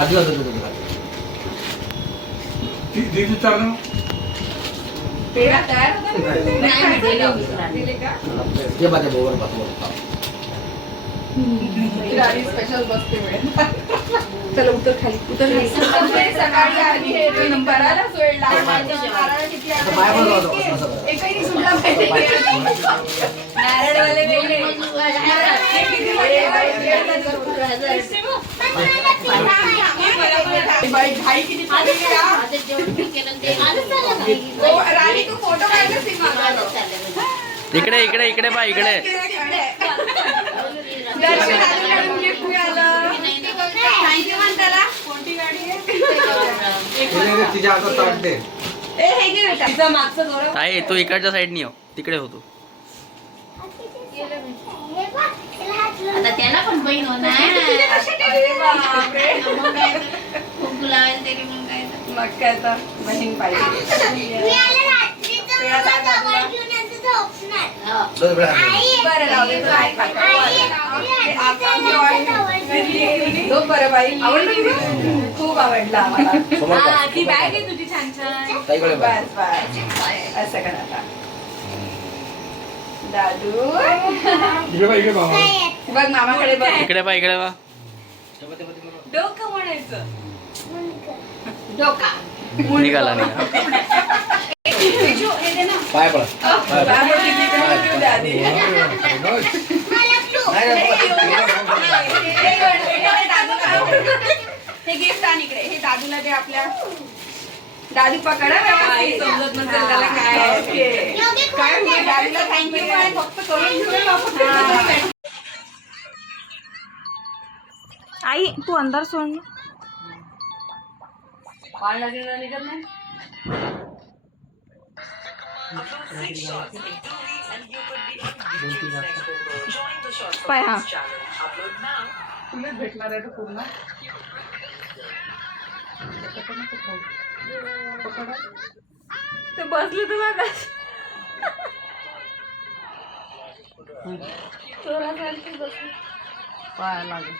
खाली जातो तू कुठे खाली. ती- दीदी चालू पेढा तयार होता ना? नाही. नाही, मी दिले. दिले का? ये माझ्या बोवर बस वर बस. ही गाडी स्पेशल बसते वेळ चला उतर खाली उतर खाली सकाळी आली हे नंबरालाच वेळ लागला नारळ किती आता पाय पण लावतो, आहे? असं सगळं. एकही नाही सुटला पाहिजे नारळवाले वेगळे इकडे इकडे इकडे पा इकडे. तिच्या हातात हे मागचा ताई तू इकडच्या साईडनी हो तिकडे होतो आता त्याला पण बहीण होणार अरे बापरे मग काय तर, खूप लावेल तरी मग काय. मग काय आता बहीण पाहिजे. बरं बाई आवडलं खूप आवडलं आम्हाला हा. ती बॅग आहे तुझी छान छान. बस बस असं कर आता दादू बघ इकडे बाबा बघ. मामाकडे बघ इकडे पा इकडे पा डोकं म्हणायचं डोका. निघाला निघाला. बिजू, हे दे ना. पाय पडा. पाय पडा. बाबा, किती पण देऊ दे आधी. हे गिफ्ट आण इकडे. हे दादूला दे आपल्या. दादू पकडा समजत नसेल त्याला काय आहे. ते. काय दादूला थँक्यू काय फक्त करून आपण. आई तू अंदर सोड पाय हा. भेटणार आहे तो पूर्ण. ते बसले तुला का? पाय लागेल.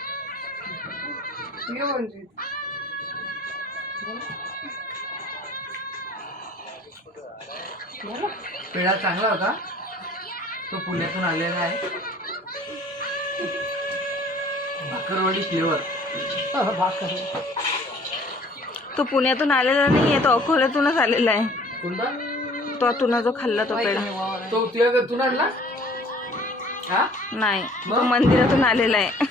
पेढा चांगला होता. तो पुण्यातून आलेला आहे. भाकरवाडी फ्लेवर तो पुण्यातून आलेला नाही आहे तो अकोल्यातूनच आलेला आहे. कोणता? तो तुला जो खाल्ला तो पेढा. तो आणला? हा? नाही तो मंदिरातून आलेला आहे.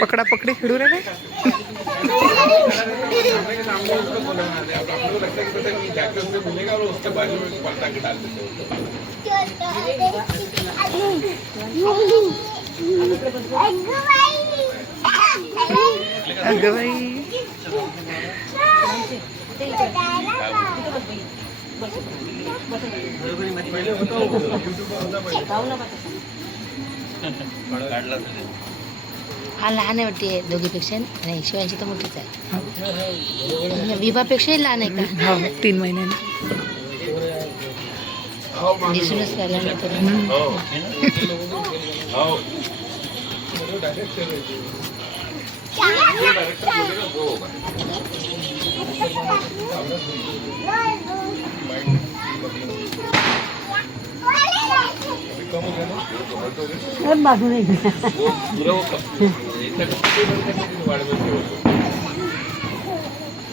पकडा पकडी खेळू रे अगं बाई. हा लहान आहे वाटते दोघीपेक्षा नाही शिवांची तर मोठीच आहे. विभापेक्षाही लहान आहे का? तीन महिन्याने. दिसूनच राहिला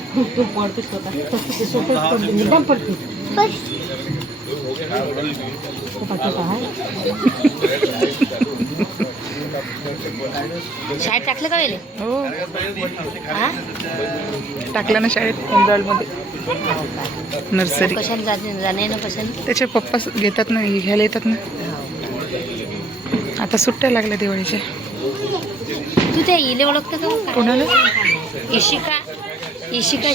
खूप खूप पडतो स्वतः पडतो पडतो काय शाळेत टाकलं का वेळे हो. टाकलं ना शाळेत का नर्सरी. कशाने जाते जाणे ना कशाने? त्याचे पप्पा घेतात ना घ्यायला येतात ना. आता सुट्ट्या लागल्या दिवाळीच्या. तू त्या इले ओळखतं का? कोणाला? इशिका. इशिका